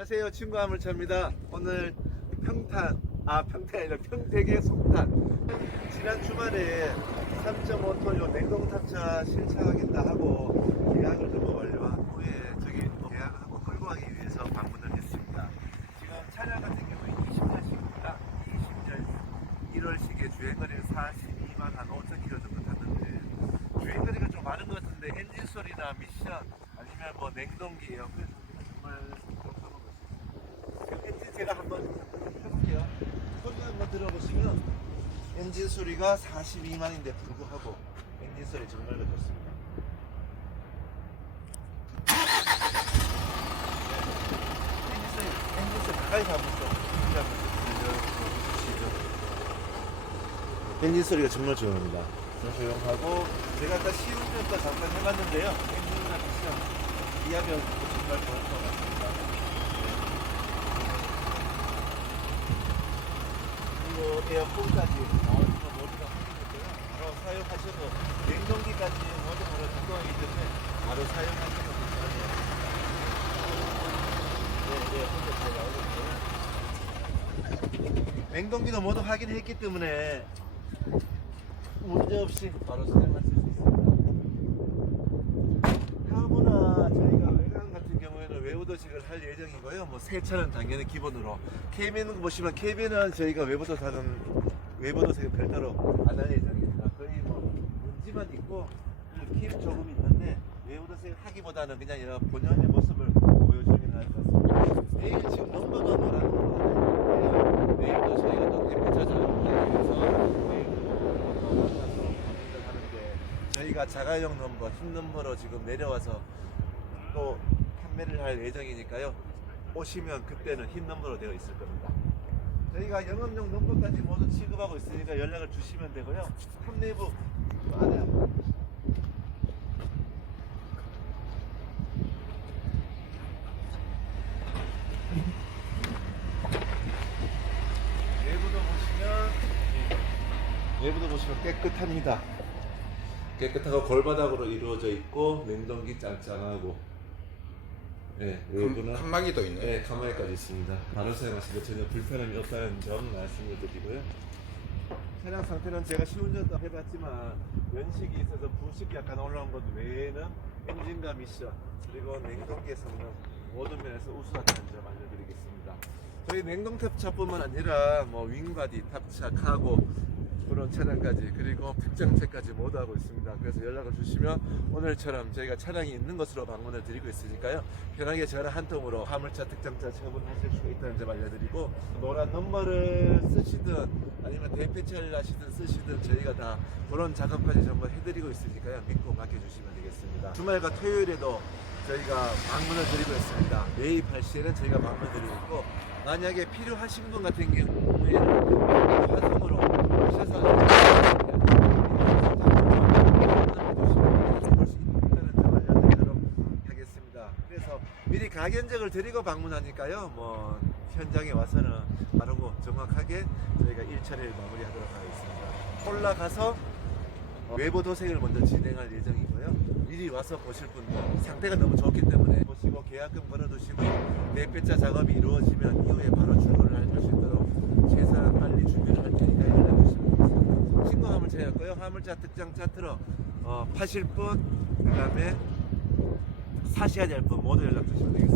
안녕하세요. 친구 화물차입니다. 오늘 평탄 아 평탄이 아니라 평택의 송탄. 지난 주말에 3.5톤 냉동 탑차 실차하겠다 하고 계약을 좀 완료한 후에 저기 계약을 하고 끌고 가기 위해서 방문을 했습니다. 지금 차량 같은 경우에 20년식입니다. 20년 1월식에 주행거리는 42만 한 5천 킬로 정도 탔는데 주행거리가 좀 많은 것 같은데 엔진 소리나 미션 아니면 뭐 냉동기예요 그래서 정말 제가 한번 해볼게요. 소리 한번 들어보시면 엔진 소리가 42만인데 불구하고 엔진 소리 정말 좋습니다. 네. 엔진 소리, 엔진 소리 한번 들려주시죠. 엔진 소리가 정말 조용합니다. 조용하고 제가 아까 시운전도 잠깐 해봤는데요. 엔진이나 미션 이하면 정말 좋을 것 같습니다. 그리고 에어컨까지 나오니까 머리가 흔들리고요. 바로 사용하셔도 냉동기까지 모두 바로 작동하기 때문에 바로 사용하셔도 괜찮아요. 네, 에어컨도 잘 나오거든요. 냉동기도 모두 확인했기 때문에 문제 없이 바로 사용하실 수 있습니다. 하부나 저희가 외관 같은 경우에는 외부 도식을 할 예정이고요. 뭐 세차는 당연히 기본으로. 케빈 보시면 케빈은 저희가 외부 도색은 외부 도색은 별도로 안 할 예정입니다. 거의 뭐 문지만 있고 킴 조금 있는데 외부 도색 하기보다는 그냥 이런 본연의 모습을 보여주는 할 것 같습니다. 내일 지금 넘버가 노란 거거든요. 내일도 저희가 또 템페처 작업을 하는데 저희가 자가용 넘버 흰 넘버로 지금 내려와서 또 판매를 할 예정이니까요. 오시면 그때는 흰 넘버로 되어 있을 겁니다. 저희가 영업용 넘버까지 모두 취급하고 있으니까 연락을 주시면 되고요. 탑내부 안에 내부도 보시면 내부도 보시면 깨끗합니다. 깨끗하고 골바닥으로 이루어져 있고 냉동기 짱짱하고 네, 외부는 칸 막이도 있네. 네, 가마에까지 있습니다. 바로 사용하시고 전혀 불편함이 없다는 점 말씀을 드리고요. 차량 상태는 제가 시운전도 해봤지만 연식이 있어서 부식이 약간 올라온 것 외에는 엔진과 미션 그리고 냉동기의 성능 모든 면에서 우수하다는 점 알려드리겠습니다. 저희 냉동 탑차뿐만 아니라 뭐 윙바디, 탑차, 카고 그런 차량까지 그리고 특장체까지 모두 하고 있습니다. 그래서 연락을 주시면 오늘처럼 저희가 차량이 있는 곳으로 방문을 드리고 있으니까요. 편하게 전화 한 통으로 화물차 특장차 처분하실 수가 있다는 점 알려드리고 노란 넘버를 쓰시든 아니면 대피차를 하시든 쓰시든 저희가 다 그런 작업까지 전부 해드리고 있으니까요. 믿고 맡겨주시면 되겠습니다. 주말과 토요일에도 저희가 방문을 드리고 있습니다. 매입할 시에는 저희가 방문을 드리고 있고 만약에 필요하신 분 같은 경우에는 화성으로 오셔서 볼수 있다는 점 알려드리도록 하겠습니다. 그래서 미리 가견적을 드리고 방문하니까요. 뭐 현장에 와서는 빠르고 정확하게 저희가 일처리를 마무리하도록 하겠습니다. 올라가서 어, 외부 도색을 먼저 진행할 예정이고요. 미리 와서 보실 분들 상태가 너무 좋기 때문에 보시고 계약금 걸어두시고 내배차 작업이 이루어지면 이후에 바로 출고를 할 수 있도록 최대한 빨리 준비를 할 테니까 연락 주시면 되겠습니다. 신고 화물차였고요. 화물차 특장 차트로 어, 파실 분 그다음에 사셔야 될분 모두 연락 주시면 되겠습니다.